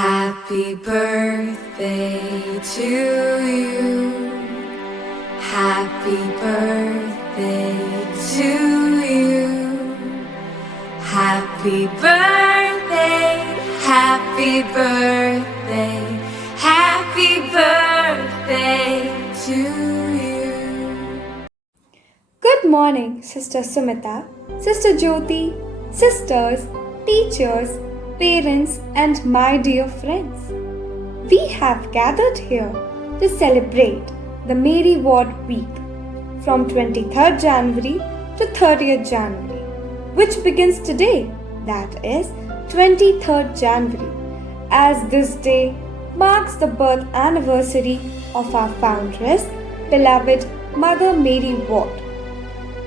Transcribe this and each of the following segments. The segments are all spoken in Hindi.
Happy birthday to you. Happy birthday to you. Happy birthday, happy birthday, happy birthday to you. Good morning, Sister Sumita, Sister Jyoti, sisters, teachers, parents, and my dear friends. We have gathered here to celebrate the Mary Ward Week from 23rd January to 30th January, which begins today, that is 23rd January, as this day marks the birth anniversary of our foundress, beloved Mother Mary Ward.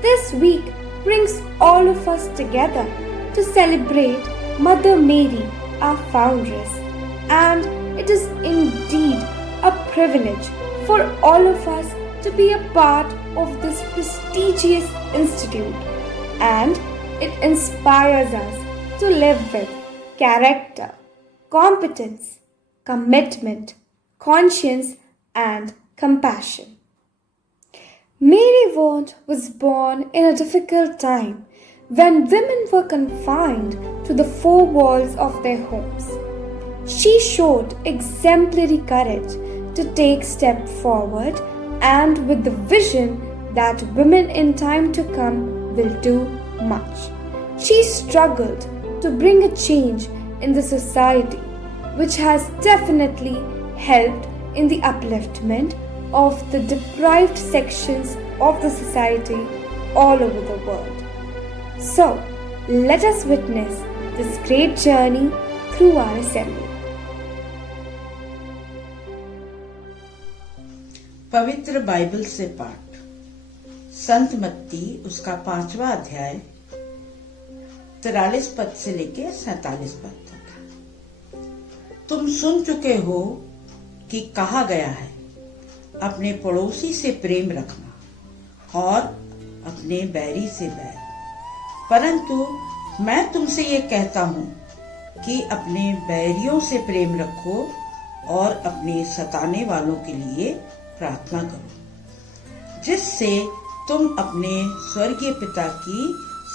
This week brings all of us together to celebrate Mother Mary, our foundress, and it is indeed a privilege for all of us to be a part of this prestigious institute, and it inspires us to live with character, competence, commitment, conscience, and compassion. Mary Ward was born in a difficult time when women were confined to the four walls of their homes. She showed exemplary courage to take step forward and with the vision that women in time to come will do much. She struggled to bring a change in the society, which has definitely helped in the upliftment of the deprived sections of the society all over the world. So, let us witness this great journey through our assembly. पवित्र बाइबल से पाठ संत मत्ती उसका 5वां अध्याय 43 पद से लेके 47 पद तक। तुम सुन चुके हो कि कहा गया है, अपने पड़ोसी से प्रेम रखना और अपने बैरी से बैर। परंतु मैं तुमसे ये कहता हूँ कि अपने बैरियों से प्रेम रखो और अपने सताने वालों के लिए प्रार्थना करो, जिससे तुम अपने स्वर्गीय पिता की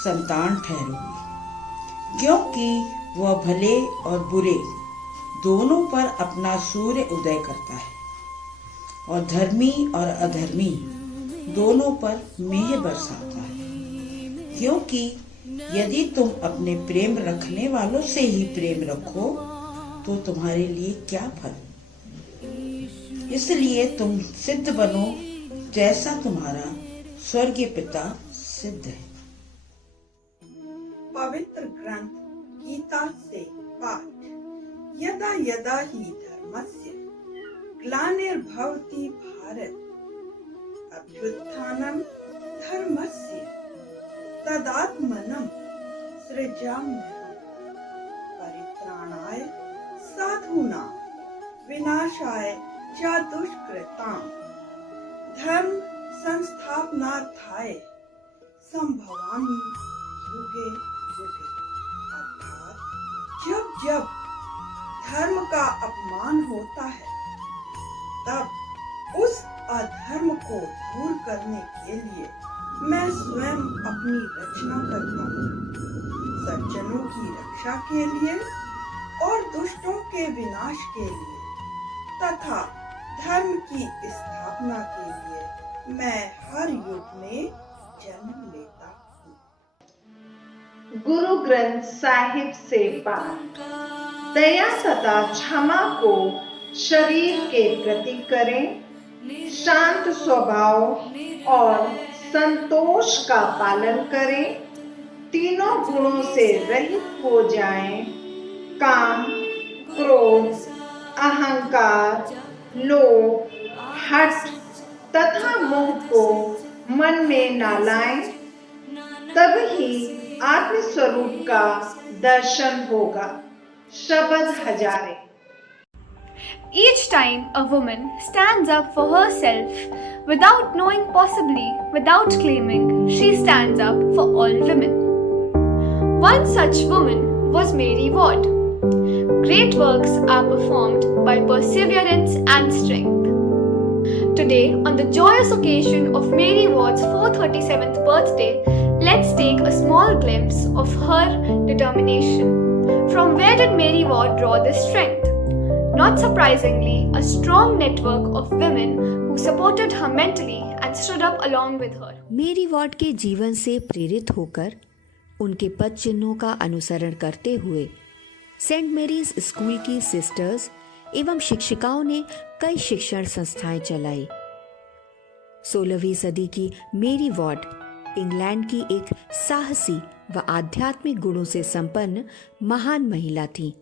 संतान ठहरोगे, क्योंकि वह भले और बुरे दोनों पर अपना सूर्य उदय करता है और धर्मी और अधर्मी दोनों पर मेघ बरसाता है। क्योंकि यदि तुम अपने प्रेम रखने वालों से ही प्रेम रखो तो तुम्हारे लिए क्या फल। इसलिए तुम सिद्ध बनो जैसा तुम्हारा स्वर्गीय पिता सिद्ध है। पवित्र ग्रंथ गीता से पाठ। यदा यदा हि धर्मस्य ग्लानिर्भवति भारत अभ्युत्थानं धर्मस्य तदात्मनं सृजाम्यहम् परित्राणाय साधूनां विनाशाय च दुष्कृतां धर्म संस्थापनार्थाय संभवामि युगे युगे। अर्थात जब जब धर्म का अपमान होता है तब उस अधर्म को दूर करने के लिए मैं स्वयं अपनी रचना करता हूँ, सज्जनों की रक्षा के लिए और दुष्टों के विनाश के लिए तथा धर्म की स्थापना के लिए मैं हर युग में जन्म लेता हूँ। गुरु ग्रंथ साहिब से पाठ। दया तथा क्षमा को शरीर के प्रति करें, शांत स्वभाव और संतोष का पालन करें, तीनों गुणों से रहित हो जाएं, काम, क्रोध, अहंकार, लोभ, हठ तथा मोह को मन में न लाएं, तभी आत्म स्वरूप का दर्शन होगा। शब्द Hazare. Each time a woman stands up for herself without knowing, possibly without claiming, she stands up for all women. One such woman was Mary Ward. Great works are performed by perseverance and strength. Today, on the joyous occasion of Mary Ward's 437th birthday, let's take a small glimpse of her determination. From where did Mary Ward draw this strength? Not surprisingly, a strong network of women who supported her mentally and stood up along with her. मेरी वॉर्ड के जीवन से प्रेरित होकर उनके पद चिन्हों का अनुसरण करते हुए सेंट मैरीज स्कूल की सिस्टर्स एवं शिक्षिकाओं ने कई शिक्षण संस्थाएं चलाई। 16वीं सदी की मेरी वॉर्ड इंग्लैंड की एक साहसी व आध्यात्मिक गुणों से संपन्न महान महिला थी।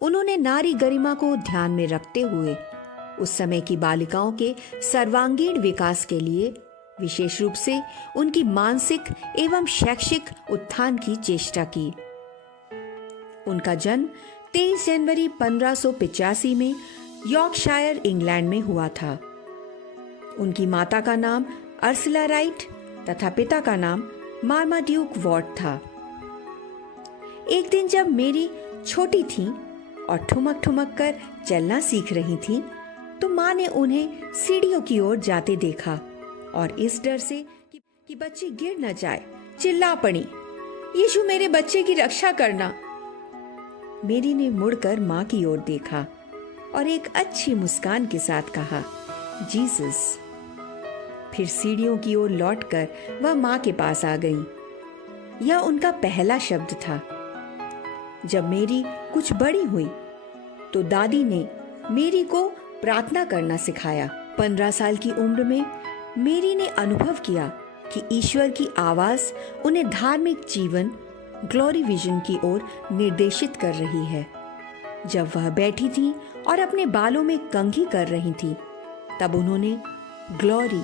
उन्होंने नारी गरिमा को ध्यान में रखते हुए उस समय की बालिकाओं के सर्वांगीण विकास के लिए विशेष रूप से उनकी मानसिक एवं शैक्षिक उत्थान की चेष्टा की। उनका जन्म 23 जनवरी 1585 में यॉर्कशायर इंग्लैंड में हुआ था। उनकी माता का नाम अर्सला राइट तथा पिता का नाम मार्माड्यूक वॉर्ड था। एक दिन जब मेरी छोटी थी और ठुमक ठुमक कर चलना सीख रही थी तो माँ ने उन्हें सीढ़ियों की ओर जाते देखा और इस डर से कि बच्ची गिर न जाए चिल्ला पड़ी, यीशु मेरे बच्चे की रक्षा करना। मेरी ने मुड़कर माँ की ओर देखा और एक अच्छी मुस्कान के साथ कहा, जीसस। फिर सीढ़ियों की ओर लौटकर वह माँ के पास आ गई। यह उनका पहला शब्द था। जब मेरी कुछ बड़ी हुई तो दादी ने मेरी को प्रार्थना करना सिखाया। 15 साल की उम्र में मेरी ने अनुभव किया कि ईश्वर की आवाज उन्हें धार्मिक जीवन ग्लोरी विजन की ओर निर्देशित कर रही है। जब वह बैठी थी और अपने बालों में कंघी कर रही थी तब उन्होंने ग्लोरी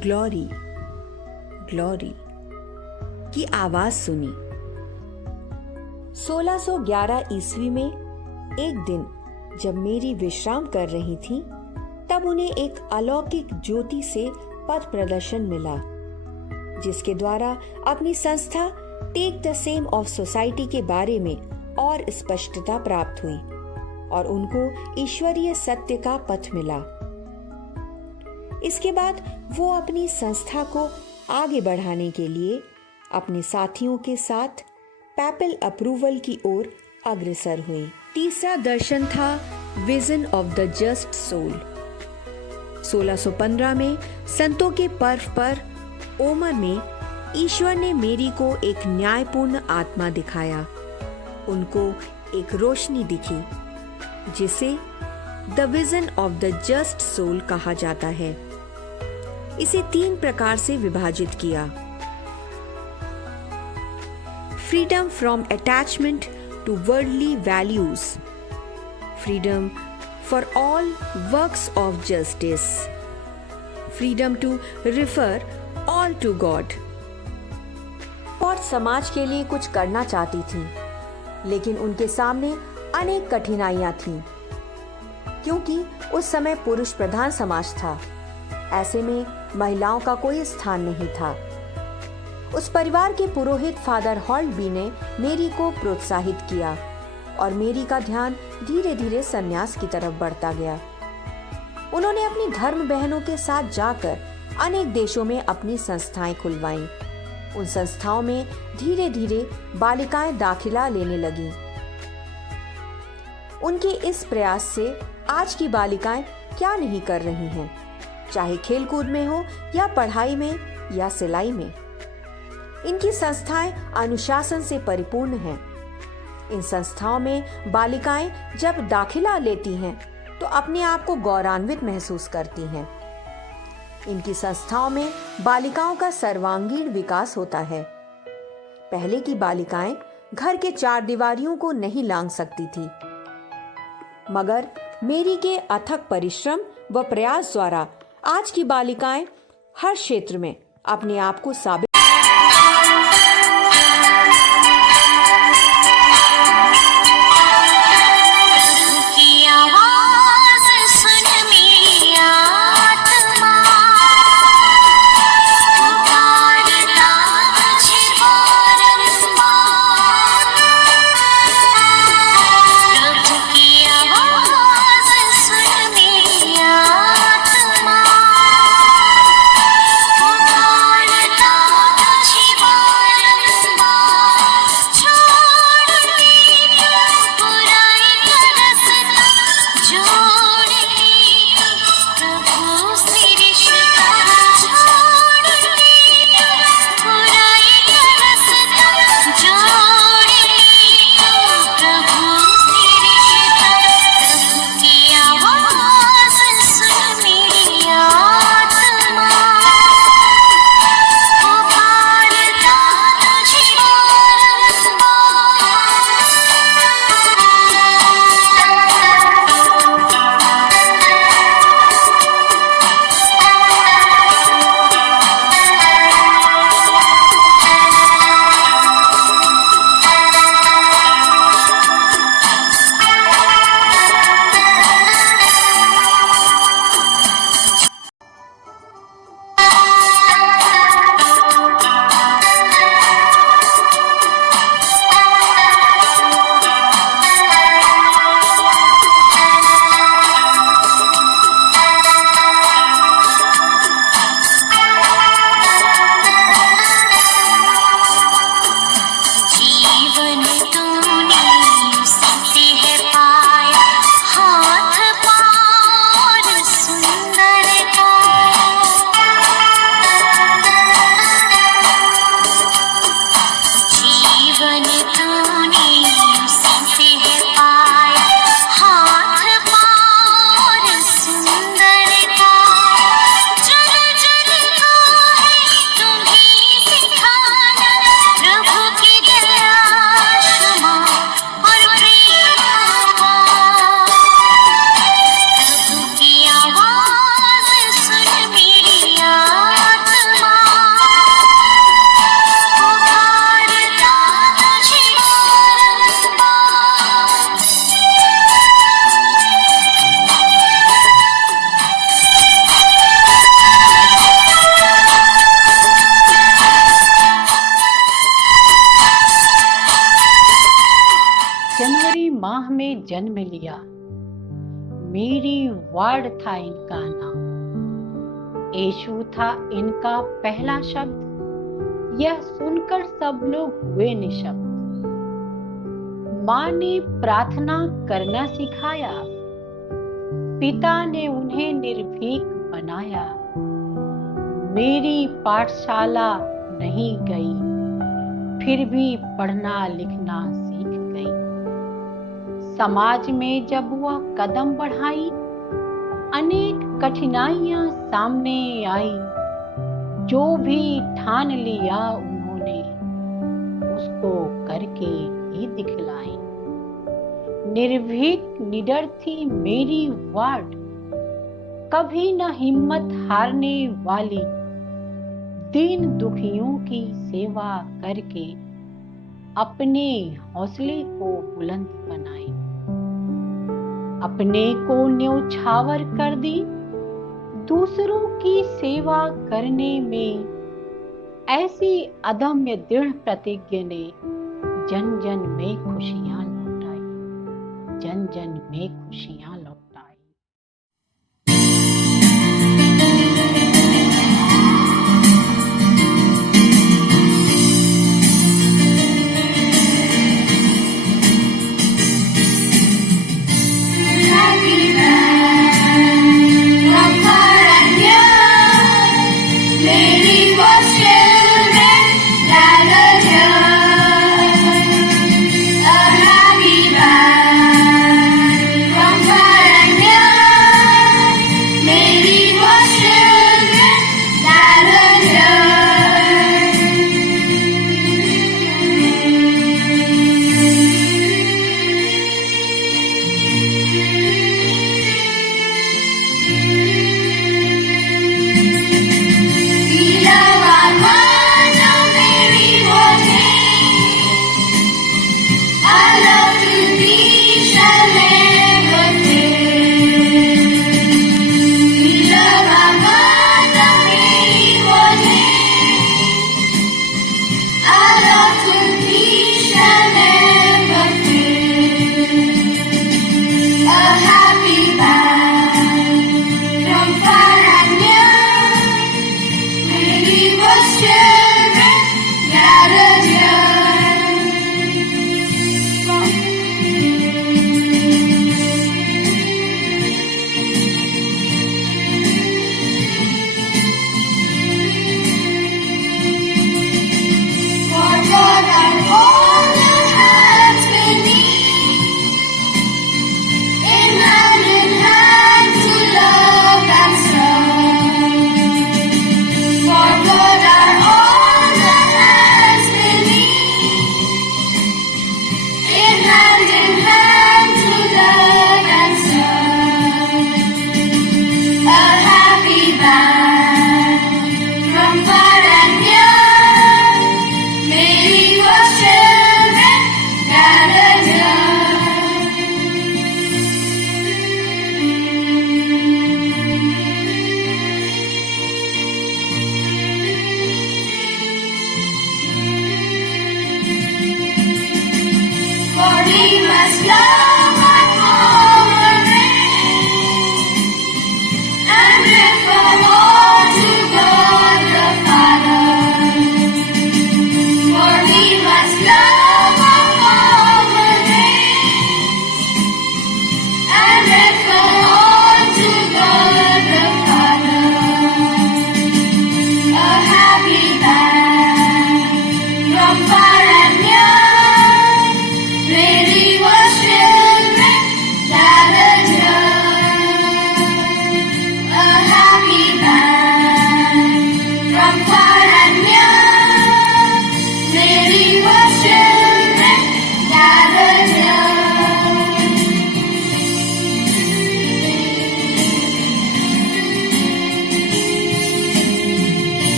ग्लोरी ग्लोरी की आवाज सुनी। 1611 ईस्वी में एक दिन जब मेरी विश्राम कर रही थी तब उन्हें एक अलौकिक ज्योति से पथ प्रदर्शन मिला, जिसके द्वारा अपनी संस्था take the same of society के बारे में और स्पष्टता प्राप्त हुई और उनको ईश्वरीय सत्य का पथ मिला। इसके बाद वो अपनी संस्था को आगे बढ़ाने के लिए अपने साथियों के साथ पैपल अप्रूवल की ओर अग्रसर हुई। तीसरा दर्शन था vision of the just soul. 1615 में संतों के पर्व पर ओमर में ईश्वर ने मेरी को एक न्यायपूर्ण आत्मा दिखाया। उनको एक रोशनी दिखी जिसे the vision of the just soul कहा जाता है। इसे 3 प्रकार से विभाजित किया। Freedom from attachment to worldly values, freedom for all works of justice, freedom to refer all to God। और समाज के लिए कुछ करना चाहती थी, लेकिन उनके सामने अनेक कठिनाइयां थीं, क्योंकि उस समय पुरुष प्रधान समाज था। ऐसे में महिलाओं का कोई स्थान नहीं था। उस परिवार के पुरोहित फादर हॉल्टबी ने मेरी को प्रोत्साहित किया और मेरी का ध्यान धीरे धीरे सन्यास की तरफ बढ़ता गया। उन्होंने अपनी धर्म बहनों के साथ जाकर अनेक देशों में अपनी संस्थाएं खुलवाईं। उन संस्थाओं में धीरे धीरे बालिकाएं दाखिला लेने लगीं। उनके इस प्रयास से आज की बालिकाएं क्या नहीं कर रही हैं, चाहे खेलकूद में हो या पढ़ाई में या सिलाई में। इनकी संस्थाएं अनुशासन से परिपूर्ण हैं। इन संस्थाओं में बालिकाएं जब दाखिला लेती हैं तो अपने आप को गौरवान्वित महसूस करती हैं। इनकी संस्थाओं में बालिकाओं का सर्वांगीण विकास होता है। पहले की बालिकाएं घर के 4 दीवारियों को नहीं लांघ सकती थी, मगर मेरी के अथक परिश्रम व प्रयास द्वारा आज की बालिकाएं हर क्षेत्र में अपने आप को साबित जन्म लिया। मेरी वार्ड था इनका नाम, यीशु था इनका पहला शब्द। यह सुनकर सब लोग हुए निशब्द। माँ ने प्रार्थना करना सिखाया, पिता ने उन्हें निर्भीक बनाया। मेरी पाठशाला नहीं गई, फिर भी पढ़ना लिखना सीख गई। समाज में जब वह कदम बढ़ाई, अनेक कठिनाइयां सामने आई। जो भी ठान लिया उन्होंने, उसको करके ही दिखलाई। निर्भीक निडर थी मेरी वार्ड, कभी न हिम्मत हारने वाली। दीन दुखियों की सेवा करके अपने हौसले को बुलंद बनाई। अपने को न्यौछावर कर दी, दूसरों की सेवा करने में। ऐसी अदम्य दृढ़ प्रतिज्ञा ने जन जन में खुशियां लौटाई, जन जन में खुशियां लौटाई।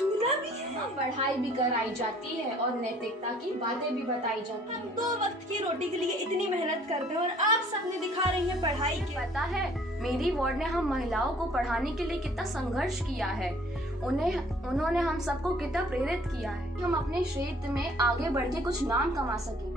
झूला भी है। पढ़ाई भी कराई जाती है और नैतिकता की बातें भी बताई जाती हम हैं। 2 वक्त की रोटी के लिए इतनी मेहनत करते हैं और आप सपने दिखा रही हैं पढ़ाई के। पता है, मेरी वार्ड ने हम महिलाओं को पढ़ाने के लिए कितना संघर्ष किया है। उन्होंने हम सबको कितना प्रेरित किया है कि हम अपने क्षेत्र में आगे बढ़ के कुछ नाम कमा सकें।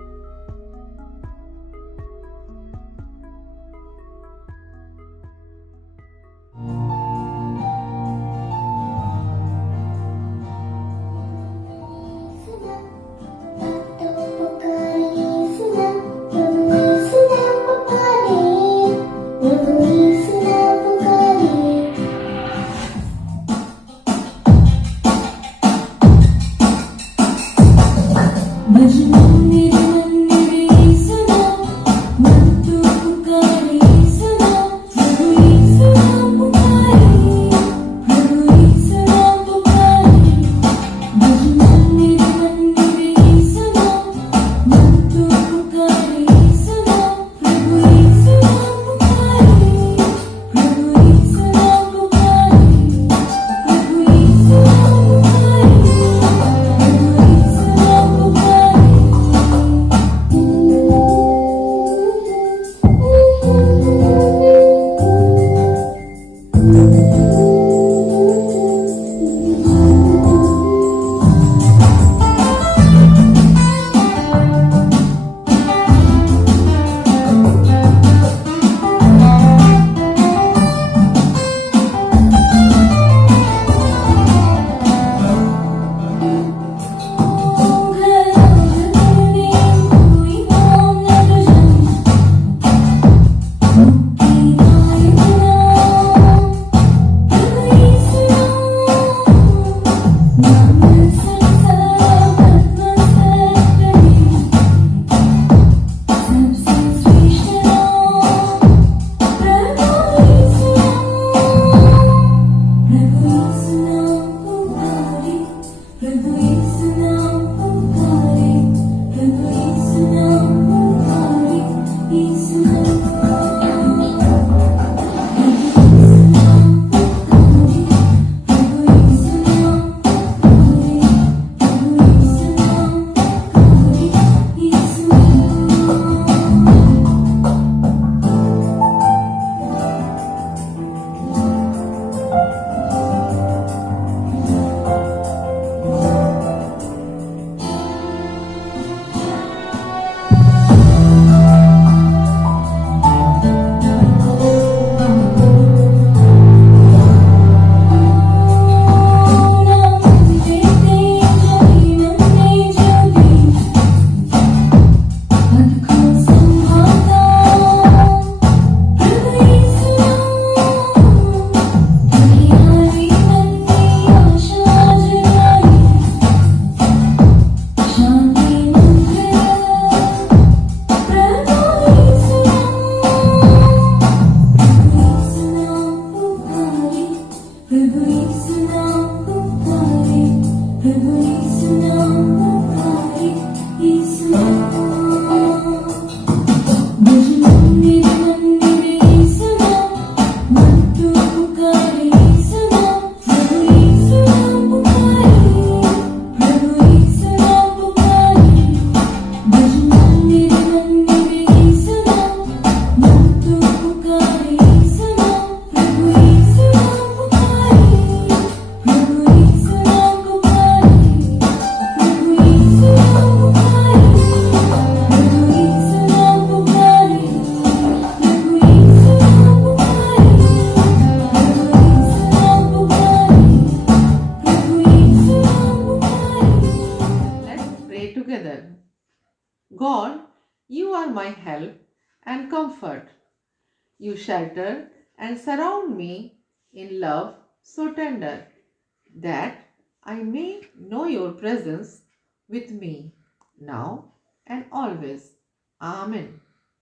God, you are my help and comfort. You shelter and surround me in love so tender, that I may know your presence with me now and always. Amen.